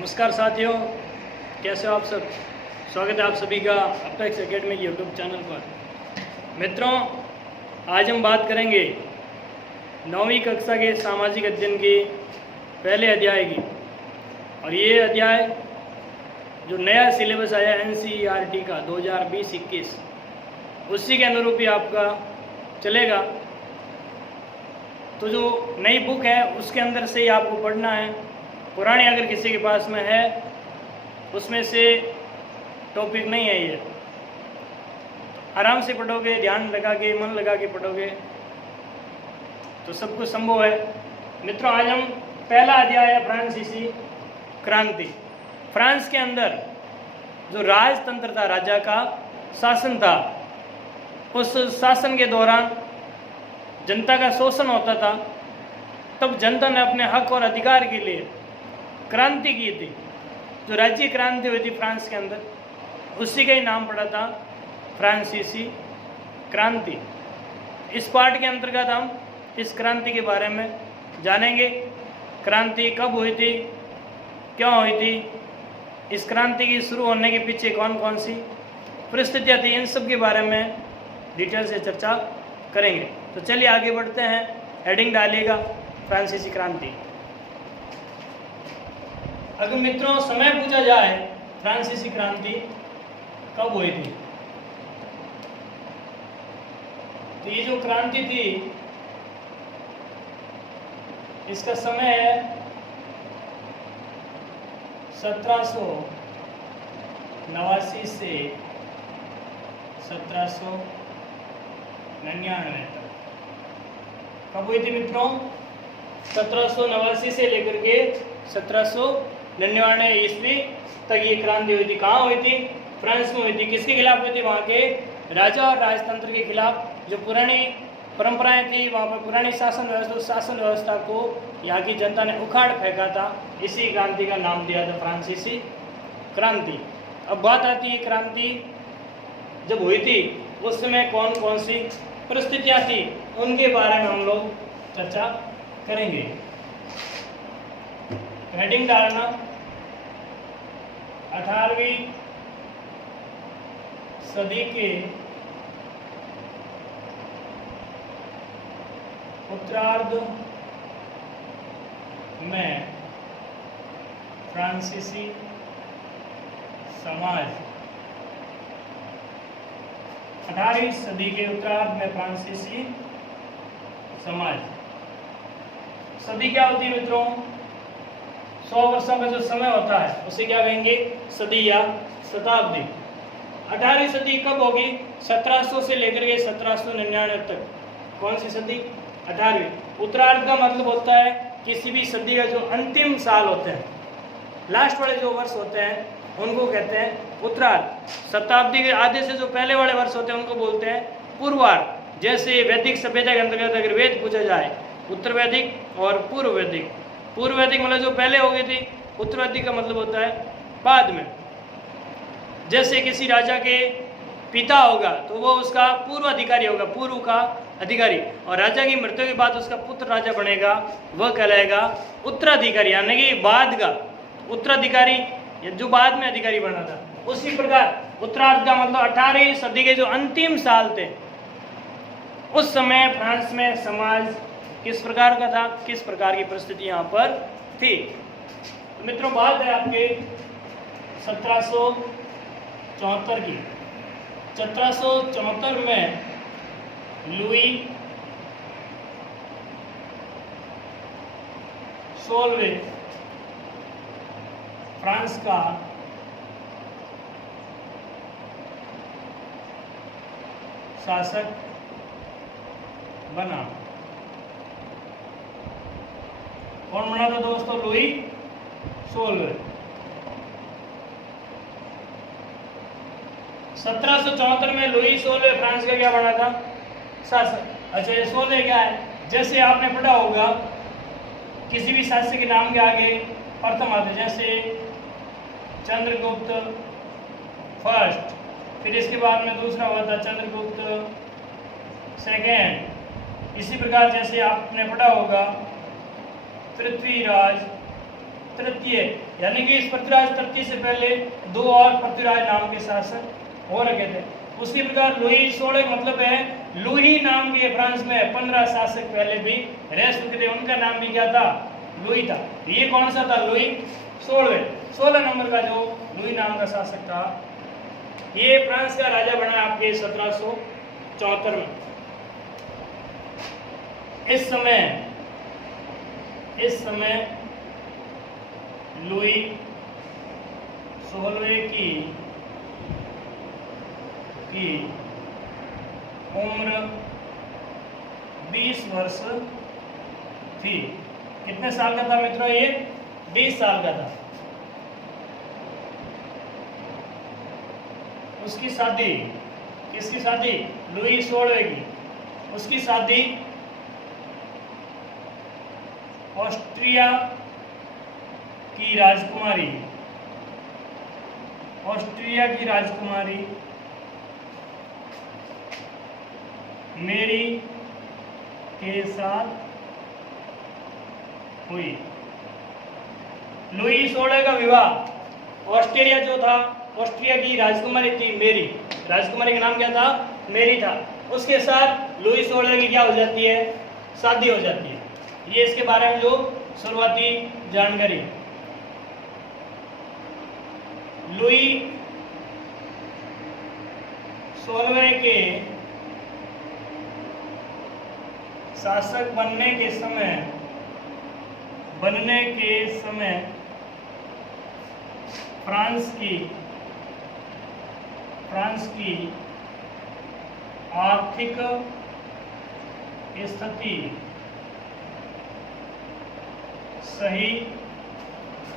नमस्कार साथियों, कैसे हो आप सब। स्वागत है आप सभी का अपेक्स एकेडमी के यूट्यूब चैनल पर। मित्रों, आज हम बात करेंगे 9वीं कक्षा के सामाजिक अध्ययन के पहले अध्याय की। और ये अध्याय जो नया सिलेबस आया NCERT का 2020-21 उसी के अनुरूप ही आपका चलेगा। तो जो नई बुक है उसके अंदर से ही आपको पढ़ना है। पुरानी अगर किसी के पास में है उसमें से टॉपिक नहीं है। ये आराम से पढ़ोगे, ध्यान लगा के, मन लगा के पढ़ोगे तो सब कुछ संभव है। मित्रों, आज हम पहला अध्याय है फ्रांसीसी क्रांति। फ्रांस के अंदर जो राजतंत्र था, राजा का शासन था, उस शासन के दौरान जनता का शोषण होता था। तब जनता ने अपने हक और अधिकार के लिए क्रांति की थी। जो राज्य क्रांति हुई थी फ्रांस के अंदर, उसी का ही नाम पड़ा था फ्रांसीसी क्रांति। इस पाठ के अंतर्गत हम इस क्रांति के बारे में जानेंगे। क्रांति कब हुई थी, क्यों हुई थी, इस क्रांति की शुरू होने के पीछे कौन कौन सी परिस्थितियाँ थी, इन सब के बारे में डिटेल से चर्चा करेंगे। तो चलिए आगे बढ़ते हैं। हेडिंग डालिएगा फ्रांसीसी क्रांति। अगर मित्रों समय पूछा जाए फ्रांसीसी क्रांति कब हुई थी, तो ये जो क्रांति थी इसका समय है 1789 से 1799 तक। कब हुई थी मित्रों? 1789 से लेकर के 1799 ईस्वी तक ये क्रांति हुई थी। कहाँ हुई थी? फ्रांस में हुई थी। किसके खिलाफ हुई थी? वहाँ के राजा और राजतंत्र के खिलाफ। जो पुरानी परंपराएं थी वहाँ पर, पुरानी शासन व्यवस्था को यहाँ की जनता ने उखाड़ फेंका था। इसी क्रांति का नाम दिया था फ्रांसीसी क्रांति। अब बात आती है क्रांति जब हुई थी उस समय कौन कौन सी परिस्थितियाँ थी, उनके बारे में हम लोग चर्चा करेंगे। हेडिंग डालना 18वीं सदी के उत्तरार्ध में फ्रांसीसी समाज। 18वीं सदी के उत्तरार्ध में फ्रांसीसी समाज। सदी क्या होती है मित्रों? 100 वर्षों का जो समय होता है उसे क्या कहेंगे? सदी या शताब्दी। 18वीं सदी कब होगी? 1700 से लेकर के 1799 तक। कौन सी सदी? 18वीं। उत्तरार्ध का मतलब होता है किसी भी सदी का जो अंतिम साल होते हैं, लास्ट वाले जो वर्ष होते हैं उनको कहते हैं उत्तरार्ध। शताब्दी के आधे से जो पहले वाले वर्ष होते हैं उनको बोलते हैं पूर्वार्ध। जैसे वैदिक सभ्यता के अंतर्गत अगर वेद पूछा जाए, उत्तर वैदिक और पूर्व वैदिक। पूर्व वैदिक मतलब जो पहले हो गई थी, उत्तर वैदिक का मतलब होता है बाद में। जैसे किसी राजा के पिता होगा तो वो उसका पूर्व अधिकारी होगा, पूर्व का अधिकारी, और राजा की मृत्यु के बाद उसका पुत्र राजा बनेगा, वह कहलाएगा उत्तराधिकारी, यानी कि बाद का उत्तराधिकारी, जो बाद में अधिकारी बना था। उसी प्रकार उत्तरार्ध का मतलब 18वीं सदी के जो अंतिम साल थे, उस समय फ्रांस में समाज किस प्रकार का था, किस प्रकार की परिस्थिति यहाँ पर थी। तो मित्रों, बात है आपके 1774 की। 1774 में लुई 16वें फ्रांस का शासक बना। कौन बना था दोस्तों? लुई 16वें। 1774 में लुई 16वें फ्रांस का क्या बना था? शासक। अच्छा, ये 16 क्या है? जैसे आपने पढ़ा होगा किसी भी शासक के नाम के आगे प्रथम आते, जैसे चंद्रगुप्त फर्स्ट, फिर इसके बाद में दूसरा हुआ था चंद्रगुप्त सेकेंड। इसी प्रकार जैसे आपने पढ़ा होगा पृथ्वीराज तृतीय, यानी कि इस पृथ्वीराज तृतीय से पहले 2 और पृथ्वीराज नाम के शासक हो रखे थे। उसी प्रकार लुई 16 मतलब है लुई नाम के फ्रांस में 15 शासक पहले भी रह चुके थे, उनका नाम भी क्या था? लुई था। ये कौन सा था? लुई 16 नंबर का जो लुई नाम का शासक था, ये फ्रांस का राजा बना आपके 1774 में। इस समय लुई 16 की उम्र 20 वर्ष थी। कितने साल का था मित्रों? ये 20 साल का था। उसकी शादी, किसकी शादी? लुई 16 की। उसकी शादी ऑस्ट्रिया की राजकुमारी मेरी के साथ हुई। लुई 16 का विवाह ऑस्ट्रिया जो था, ऑस्ट्रिया की राजकुमारी थी मेरी, राजकुमारी का नाम क्या था? मेरी था। उसके साथ लुई 16 की क्या हो जाती है? शादी हो जाती है। ये इसके बारे में जो शुरुआती जानकारी। लुई 16 के शासक बनने के समय फ्रांस की आर्थिक स्थिति सही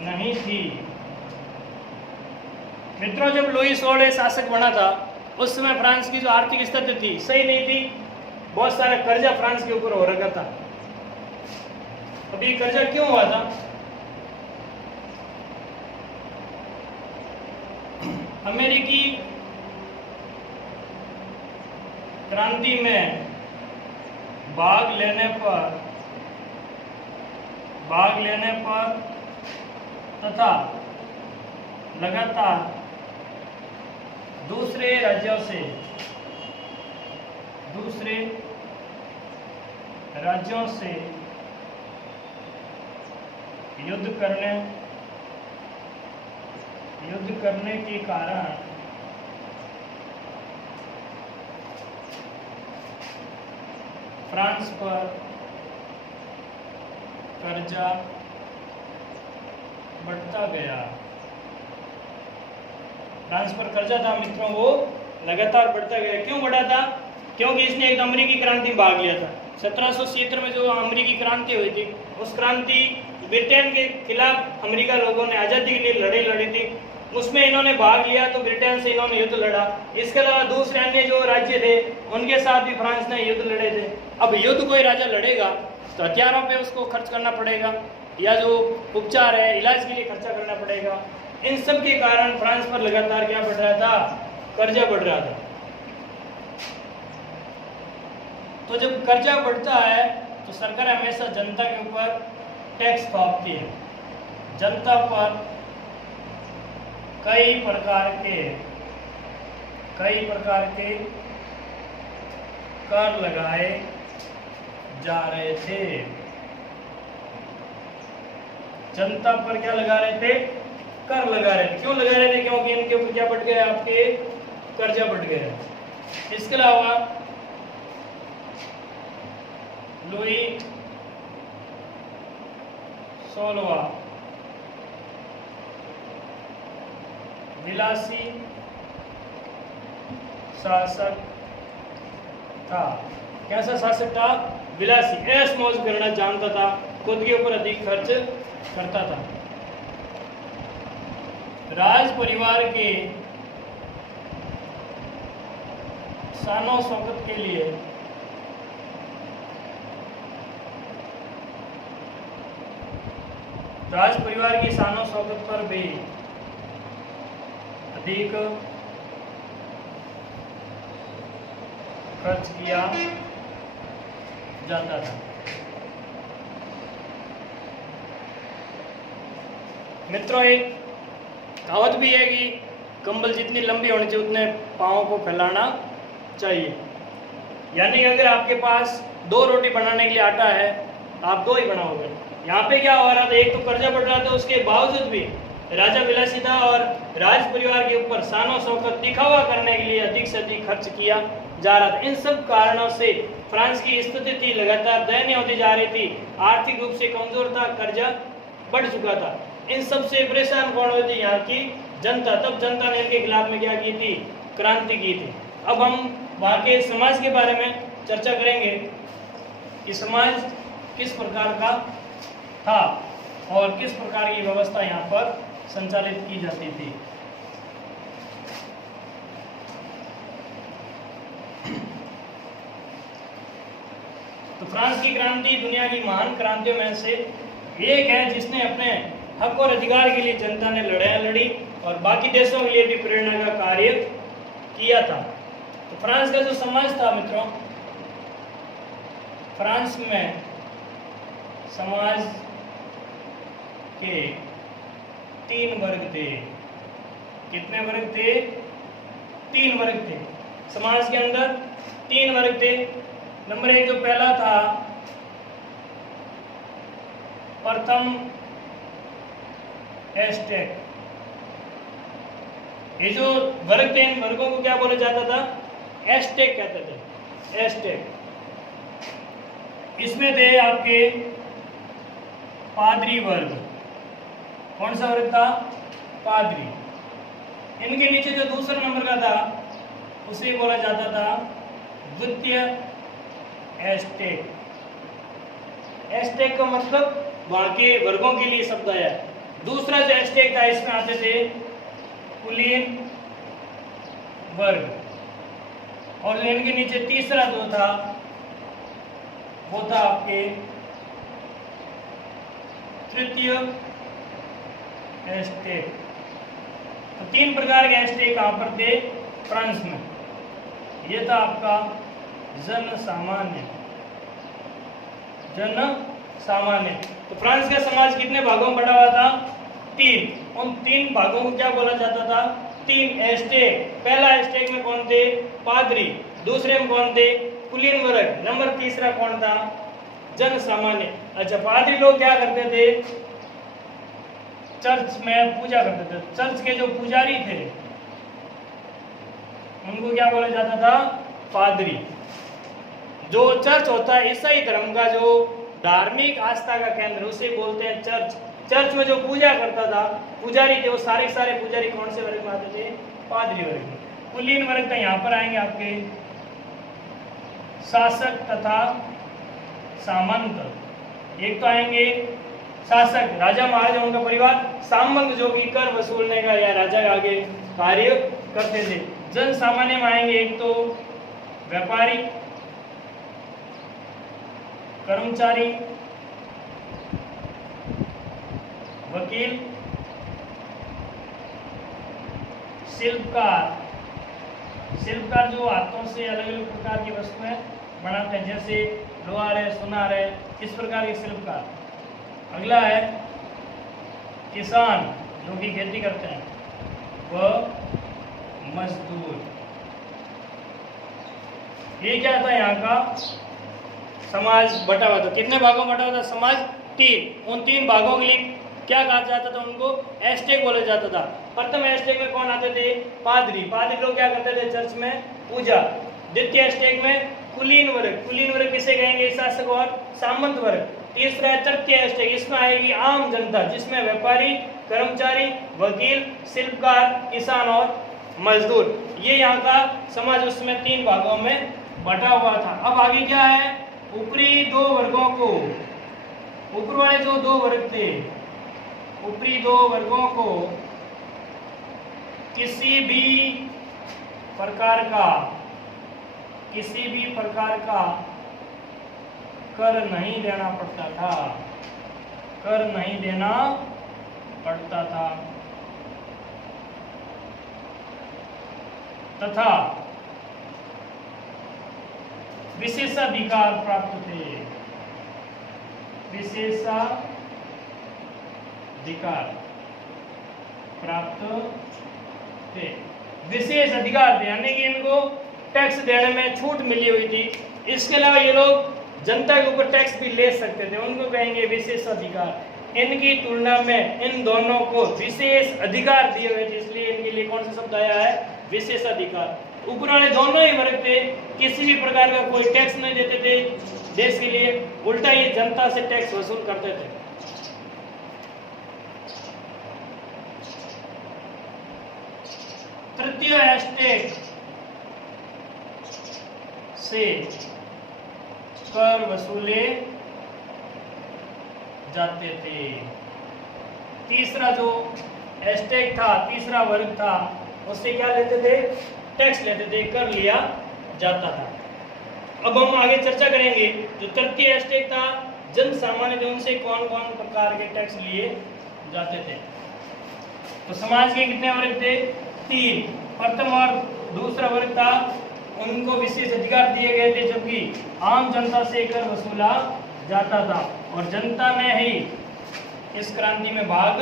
नहीं थी। मित्रों, जब लुई 16 शासक बना था उस समय फ्रांस की जो आर्थिक स्थिति थी सही नहीं थी। बहुत सारा कर्जा फ्रांस के ऊपर हो रखा था। अभी कर्जा क्यों हुआ था? अमेरिकी क्रांति में भाग लेने पर तथा लगातार दूसरे राज्यों से युद्ध करने के कारण फ्रांस पर कर्जा बढ़ता गया। फ्रांस पर कर्जा था मित्रों, वो लगातार बढ़ता गया। क्यों बढ़ा था? क्योंकि इसने एक अमेरिकी क्रांति में भाग लिया था। 1776 में जो अमेरिकी क्रांति हुई थी, उस क्रांति ब्रिटेन के खिलाफ अमेरिका लोगों ने आज़ादी के लिए लड़ाई लड़ी थी, उसमें इन्होंने भाग लिया तो ब्रिटेन से इन्होंने युद्ध लड़ा। इसके अलावा दूसरे अन्य जो राज्य थे उनके साथ भी फ्रांस ने युद्ध लड़े थे। अब युद्ध कोई राजा लड़ेगा तो हथियारों पे उसको खर्च करना पड़ेगा, या जो उपचार है, इलाज के लिए खर्चा करना पड़ेगा। इन सब के कारण फ्रांस पर लगातार क्या बढ़ रहा था? कर्जा बढ़ रहा था। तो जब कर्जा बढ़ता है तो सरकार हमेशा जनता के ऊपर टैक्स थोपती है। जनता पर कई प्रकार के कर लगाए जा रहे थे। जनता पर क्या लगा रहे थे? कर लगा rहे थे। क्यों लगा रहे थे? क्योंकि इनके ऊपर क्या बढ़ गया? आपके कर्जा बढ़ गया। इसके अलावा लुई 16वां विलासी शासक था। कैसा शासक था? विलासी, ऐश मौज करना जानता था, खुद के ऊपर अधिक खर्च करता था। राज परिवार के शानो शौकत के लिए राज परिवार की शानो शौकत पर भी अधिक खर्च किया जाता था। मित्रों एक कहावत भी है कि कंबल जितनी लंबी होनी चाहिए उतने पाँव को फैलाना चाहिए। यानी कि अगर आपके पास 2 रोटी बनाने के लिए आटा है तो आप 2 ही बनाओगे। यहाँ पे क्या हो रहा था, एक तो कर्जा बढ़ रहा था, उसके बावजूद भी राजा विलासिता और राज परिवार के ऊपर शानो शौकत दिखावा करने के लिए अधिक से अधिक खर्च किया जा रहा था। इन सब कारणों से फ्रांस की स्थिति थी लगातार दयनीय होती जा रही थी, आर्थिक रूप से कमजोर था, कर्जा बढ़ चुका था। इन सब से परेशान कौन हुई थी? यहाँ की जनता। तब जनता ने इनके खिलाफ में क्या की थी? क्रांति की थी। अब हम वहाँ के समाज के बारे में चर्चा करेंगे कि समाज किस प्रकार का था और किस प्रकार की व्यवस्था यहाँ पर संचालित की जाती थी। तो फ्रांस की क्रांति दुनिया की महान क्रांतियों में से एक है, जिसने अपने हक और अधिकार के लिए जनता ने लड़ाई लड़ी और बाकी देशों के लिए भी प्रेरणा का कार्य किया था। तो फ्रांस का जो समाज था मित्रों, फ्रांस में समाज के 3 वर्ग थे। कितने वर्ग थे? 3 वर्ग थे। समाज के अंदर 3 वर्ग थे। नंबर 1 जो पहला था, प्रथम एस्टेक। ये जो वर्ग थे, इन वर्गों को क्या बोला जाता था? एस्टेक कहते थे। एस्टेक। इसमें थे आपके पादरी वर्ग। कौन सा वर्ग था? पादरी। इनके नीचे जो दूसरा नंबर का था उसे बोला जाता था द्वितीय एस्टेक। एस्टेक का मतलब वहां के वर्गों के लिए शब्द आया। दूसरा जो एस्टेक था इसमें आते थे कुलीन वर्ग। और इनके नीचे तीसरा जो था वो था आपके तृतीय एस्टेक। तो 3 प्रकार के एस्टेक यहाँ पर थे फ्रांस में। ये था आपका जन सामान्य। जन सामान्य। तो फ्रांस का समाज कितने भागों में बटा हुआ था? 3। उन 3 भागों को क्या बोला जाता था? 3 एस्टेक। पहला एस्टेक में कौन थे? पादरी। दूसरे में कौन थे? कुलीन वर्ग। नंबर तीसरा कौन था? जन सामान्य। अच्छा, पादरी लोग क्या करते थे? चर्च में पूजा करते थे। चर्च के जो पुजारी थे उनको क्या बोला जाता था? पादरी। जो चर्च होता है ईसाई धर्म का जो धार्मिक आस्था का केंद्र, उसे बोलते हैं चर्च। चर्च में जो पूजा करता था पुजारी थे, वो सारे पुजारी कौन से वर्ग में आते थे? पादरी वर्ग। कुलीन वर्ग तो यहाँ पर आएंगे आपके शासक तथा सामंत। एक तो आएंगे शासक, राजा महाराजा उनका परिवार। सामंत जो कि कर वसूलने का या राजा के आगे कार्य करते थे। जन सामान्य में आएंगे एक तो व्यापारी, कर्मचारी, वकील, शिल्पकार। शिल्पकार जो हाथों से अलग अलग प्रकार की वस्तुएं बनाते हैं, जैसे लोहार है, सुनार है, इस प्रकार के शिल्पकार। अगला है किसान जो कि खेती करते हैं, वह मजदूर। ये क्या था? यहाँ का समाज बटा हुआ था। कितने भागों में बटा हुआ था समाज? 3। उन 3 भागों के लिए क्या कहा जाता था? उनको एस्टेक बोला जाता था। प्रथम एस्टेक में कौन आते थे? पादरी। पादरी लोग क्या करते थे? चर्च में पूजा। द्वितीय एस्टेक में कुलीन वर्ग। कुलीन वर्ग किसे कहेंगे? शासक और सामंत वर्ग। तीसरा है तृतीय एस्टेक। इसमें आएगी आम जनता, जिसमें व्यापारी, कर्मचारी, वकील, शिल्पकार, किसान और मजदूर। ये यहाँ का समाज उसमें 3 भागों में बटा हुआ था। अब आगे क्या है? ऊपरी 2 वर्गों को, ऊपर वाले जो 2 वर्ग थे, ऊपरी 2 वर्गों को किसी भी प्रकार का कर नहीं देना पड़ता था। कर नहीं देना पड़ता था तथा विशेषाधिकार प्राप्त थे। विशेषाधिकार प्राप्त थे, विशेष अधिकार थे, यानी कि इनको टैक्स देने में छूट मिली हुई थी। इसके अलावा ये लोग जनता के ऊपर टैक्स भी ले सकते थे, उनको कहेंगे विशेष अधिकार। इनकी तुलना में इन दोनों को विशेष अधिकार दिए हुए थे, इसलिए इनके लिए कौन सा शब्द आया है, विशेष अधिकार। ऊपर वाले दोनों ही वर्ग थे, किसी भी प्रकार का कोई टैक्स नहीं देते थे देश के लिए, उल्टा ये जनता से टैक्स वसूल करते थे। तृतीय एस्टेट से कर वसूले जाते थे। तीसरा जो एस्टेट था, तीसरा वर्ग था, उससे क्या लेते थे, टैक्स लेते थे, कर लिया जाता था। अब हम आगे चर्चा करेंगे, जो तृतीय एस्टेट था, जन सामान्य थे, उनसे कौन कौन प्रकार के टैक्स लिए जाते थे। तो समाज के कितने वर्ग थे, 3। प्रथम और दूसरा वर्ग था, उनको विशेष अधिकार दिए गए थे, जबकि आम जनता से कर वसूला जाता था, और जनता ने ही इस क्रांति में भाग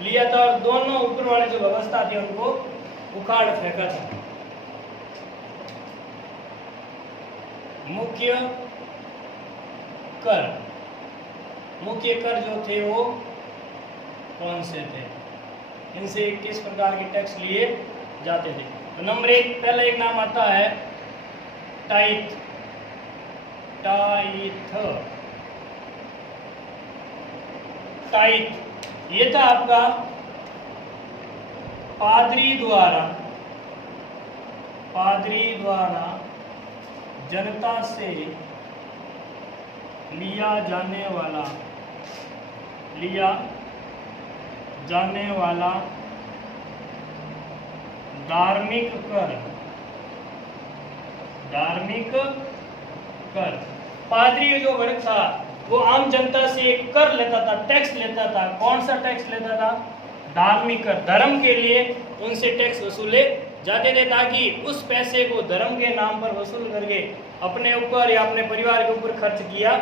लिया था, और दोनों ऊपर वाले जो व्यवस्था थी उनको उखाड़ फेंका था। मुख्य कर, मुख्य कर जो थे वो कौन से थे, इनसे किस प्रकार के टैक्स लिए जाते थे। तो नंबर 1, पहला एक नाम आता है टाइथ, टाइथ, टाइथ। ये था आपका पादरी द्वारा जनता से लिया जाने वाला धार्मिक कर। पादरी जो वर्ग था वो आम जनता से कर लेता था, टैक्स लेता था। कौन सा टैक्स लेता था, धार्मिक कर। धर्म के लिए उनसे टैक्स वसूले जाते थे, ताकि उस पैसे को धर्म के नाम पर वसूल करके अपने ऊपर या अपने परिवार के ऊपर खर्च किया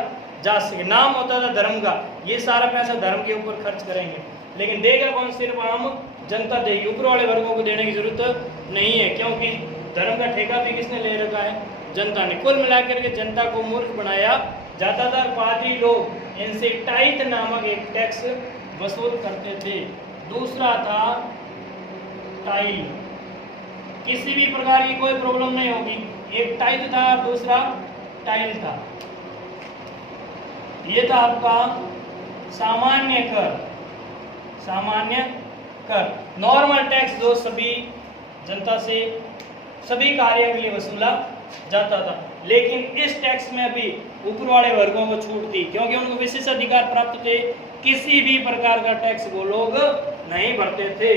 जा सके। नाम होता था धर्म का, ये सारा पैसा धर्म के ऊपर खर्च करेंगे, लेकिन देगा कौन, सिर्फ आम जनता देगी। ऊपर वाले वर्गों को देने की जरूरत नहीं है, क्योंकि धर्म का ठेका भी किसने ले रखा है, जनता ने। कुल मिलाकर के जनता को मूर्ख बनाया जाता था। पादरी लोग इनसे टाइथ नामक एक टैक्स वसूल करते थे। दूसरा था टाइल, किसी भी प्रकार की कोई प्रॉब्लम नहीं होगी। एक टाइथ था और दूसरा टाइल था। ये था आपका सामान्य कर, नॉर्मल टैक्स, जो सभी जनता से सभी कार्यों के लिए वसूला जाता था। लेकिन इस टैक्स में भी ऊपर वाले वर्गों को छूट थी, क्योंकि उनको विशेष अधिकार प्राप्त थे। किसी भी प्रकार का टैक्स वो लोग नहीं भरते थे।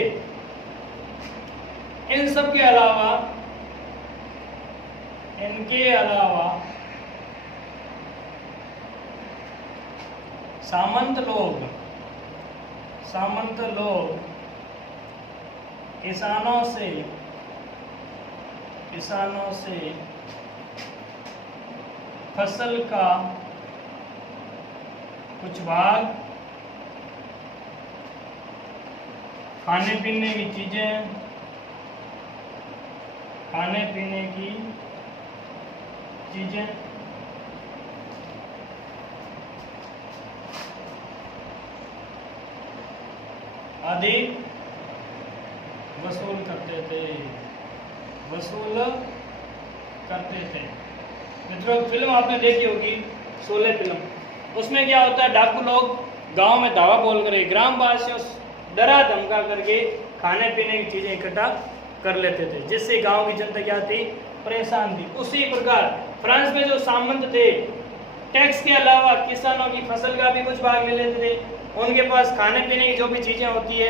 इन सब के अलावा सामंत लोग किसानों से फसल का कुछ भाग, खाने पीने की चीजें आदि वसूल करते थे। मित्रों, फिल्म आपने देखी होगी, शोले फिल्म। उसमें क्या होता है, डाकू लोग गांव में धावा बोल कर ग्राम वासियों डरा धमका करके खाने पीने की चीजें इकट्ठा कर लेते थे, जिससे गांव की जनता क्या थी, परेशान थी। उसी प्रकार फ्रांस में जो सामंत थे, टैक्स के अलावा किसानों की फसल का भी कुछ भाग ले लेते थे। उनके पास खाने पीने की जो भी चीजें होती है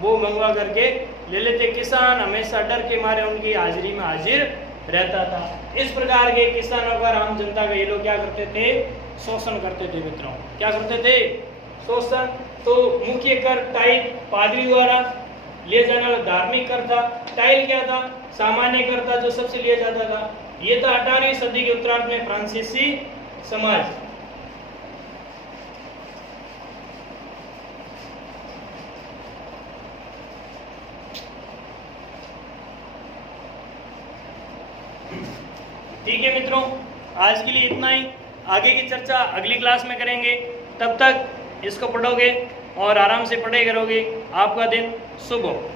वो मंगवा करके ले लेते। किसान हमेशा डर के मारे उनकी हाजिरी में हाजिर रहता था। इस प्रकार के किसानों का, आम जनता का ये लोग क्या करते थे, शोषण करते थे। मित्रों, क्या करते थे, शोषण। तो मुख्य कर टाइल पादरी द्वारा लिए जाने वाला धार्मिक कर था। टाइल क्या था, सामान्य कर था, जो सबसे लिया जाता था। ये था 18वीं सदी के उत्तरार्ध में फ्रांसीसी समाज। ठीक है मित्रों, आज के लिए इतना ही। आगे की चर्चा अगली क्लास में करेंगे। तब तक इसको पढ़ोगे और आराम से पढ़ाई करोगे। आपका दिन शुभ हो।